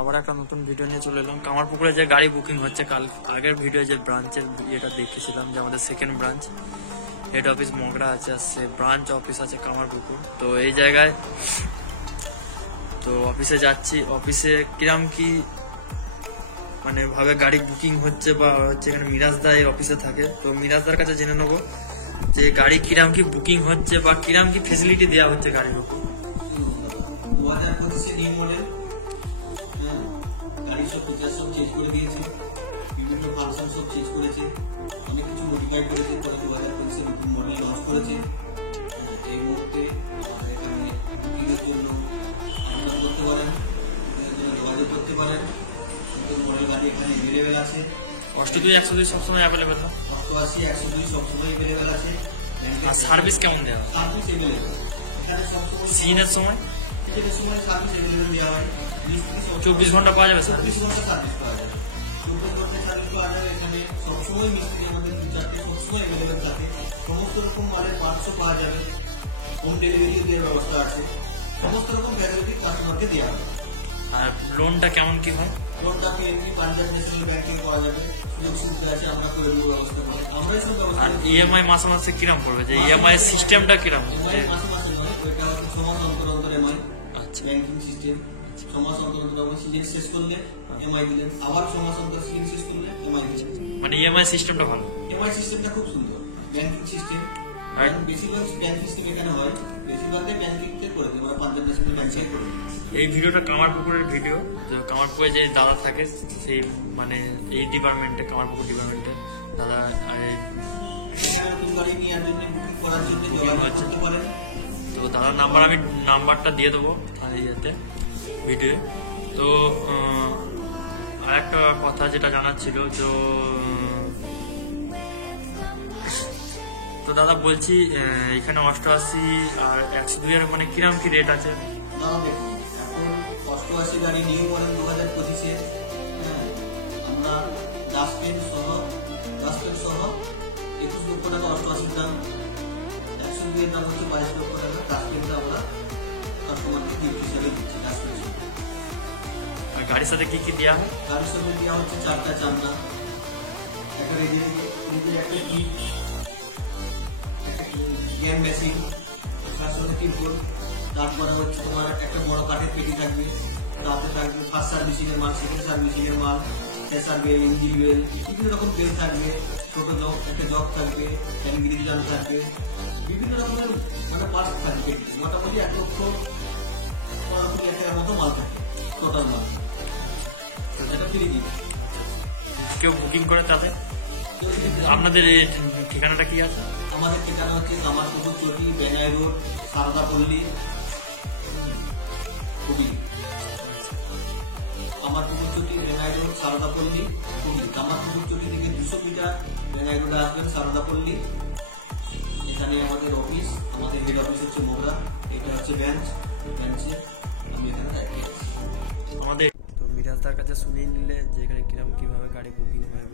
আবার একটা নতুন ভিডিও নিয়ে চলে এলাম। কামারপুকুরে যে গাড়ি বুকিং হচ্ছে, কাল আগের ভিডিও যে ব্রাঞ্চের এটা দেখেছিলাম যে আমাদের second branch head office Magra আছে, আর সে ব্রাঞ্চ অফিস আছে কামারপুকুর। তো এই জায়গায় তো অফিসে যাচ্ছি। অফিসে কিরাম কি মানে ভাবে গাড়ি বুকিং হচ্ছে বা হচ্ছে, এখানে মিরাজদা এই অফিসে থাকে। তো মিরাজদার কাছে জেনে নেবো যে গাড়ি কিরাম কি বুকিং হচ্ছে বা কিরাম কি ফেসিলিটি দেওয়া হচ্ছে গাড়ির উপর। 2025 নিউ মডেল, গাড়ি সব ফিচার সব চেঞ্জ করে দিয়েছে, বিভিন্ন ফাংশন সব চেঞ্জ করেছে, অনেক কিছু মডিফাই করেছে। পরে 2025 নতুন মডেল লঞ্চ করেছে। এই মুহূর্তে এখানে বুকিংয়ের জন্য আবেদন করতে পারেন, যোগাযোগ করতে পারেন। নতুন মডেল গাড়ি এখানে অ্যাভেলেবেল আছে। 82 102 সবসময় অ্যাভেলেবেল না? 88 102 সবসময় অ্যাভেলেবেল আছে। আর সার্ভিস কেমন দেওয়া? সার্ভিস অ্যাভেলেবেল এখানে সবসময়। সিনের সময় টিকেটের সময় সার্ভিস অ্যাভেলেবেল দেওয়া হয়। 24 ঘন্টা পাওয়া যাবে সার্ভিস? 24 ঘন্টা সার্ভিস পাওয়া যাবে। 24 ঘন্টা সার্ভিস পাওয়া যাবে। এখানে সবসময় মিস্ত্রি আমাদের 2-4টে সবসময় অ্যাভেলেবেল থাকে। সমস্ত রকম মালের পার্টসও পাওয়া যাবে। হোম ডেলিভারিও দেওয়ার ব্যবস্থা আছে। সমস্ত রকম ফ্যাসিলিটি কাস্টমারকে দেওয়া হবে। আর লোনটা কেমন কি হয়? লোনটা আপনি এমনি পাঞ্জাব ন্যাশনাল ব্যাংকে করা যাবে। সুযোগ সুবিধা আছে, আমরা করে দেবো ব্যবস্থা করে। আমরাই সব ব্যবস্থা। আর ইএমআই মাসে মাসে কিরম পড়বে? যে ইএমআই সিস্টেমটা কিরম? মাসে মাসে নয়, ওইটা হচ্ছে 6 মাস অন্তর অন্তর এমআই। আচ্ছা, ব্যাংকিং সিস্টেম 6 মাস অন্তর অন্তর আপনি সিজন শেষ করলে এমআই দিলেন, আবার 6 মাস অন্তর সিজন শেষ করলে এমআই দিলেন। মানে ইএমআই সিস্টেমটা ভালো। এমআই সিস্টেমটা খুব সুন্দর ব্যাংকিং সিস্টেম। আর বেশিরভাগ ব্যাংক সিস্টেম এখানে হয়, বেশিরভাগই ব্যাংকিংকে করে দেয়, ওরা পাঞ্জাব ন্যাশনাল ব্যাংকে করে দেয়। এই ভিডিওটা কামারপুকুরের ভিডিও। তো কামারপুকুরে যে দাদা থাকে সেই মানে এই ডিপার্টমেন্টে, কামারপুকুর ডিপার্টমেন্টে দাদা এখানে নতুন গাড়ি নেওয়ার জন্য বুকিং করার জন্য যোগাযোগ করতে পারেন। তো দাদার নাম্বার আমি নাম্বারটা দিয়ে দেবো ইয়েতে ভিডিও। তো আর একটা কথা যেটা জানার ছিল, তো দাদা বলছি এখানে 88 আর 102 এর মানে কিরম কি রেট আছে? দাদা দেখুন, এখন 88 গাড়ি নিউ মডেল 2025 আমরা ডাস্টবিন সহ 21 লক্ষ টাকা 88 দাম। 102 এর দাম হচ্ছে 22 লক্ষ টাকা। ডাস্টবিনটা আমরা কাস্টমারকে গিফট হিসাবে দিচ্ছি। ডাস্টবিন আর গাড়ির সাথে কি কি দেওয়া হয়? গাড়ির সাথে দেওয়া হচ্ছে 4টা চামড়া, একটা রেডিয়ার একটা কিট, গেম মেশিন, তার সাথে টিপবোর্ড। তারপরে হচ্ছে তোমার একটা বড় কাঠের পেটি থাকবে, তাতে থাকবে ফার্স্ট সার্ভিসিং এর মাল, সেকেন্ড সার্ভিসিং এর মাল, প্রেসার বেল, ইঞ্জিন বেল, বিভিন্ন রকম বেল থাকবে। ছোট জগ, একটা জগ থাকবে, গ্রিল জান থাকবে, বিভিন্ন রকমের মানে পার্টস থাকবে। মোটামুটি 1 লক্ষ 1 টাকার মতো মাল থাকে, টোটাল মাল। এটা ফ্রি দিবে কেউ বুকিং করে তাদের। আপনাদের ঠিকানাটা কি আছে? আমাদের ঠিকানা হচ্ছে কামারপুকুর চটি, বেঙ্গাই রোড, সারদাপল্লী, হুগলি। কামারপুকুর চটি, বেঙ্গাই রোড, সারদাপল্লী, হুগলি। কামারপুকুর চটি থেকে 200 মিটার বেঙ্গাই রোডে আসবেন, সারদাপল্লী। এখানে আমাদের অফিস, আমাদের হেড অফিস হচ্ছে মোগরা। এটা হচ্ছে ব্রাঞ্চে আমি এখানে থাকি। আমাদের তো মিরাজদার কাছে শুনিয়ে নিলে যে এখানে কিরম কিভাবে গাড়ি বুকিং হয়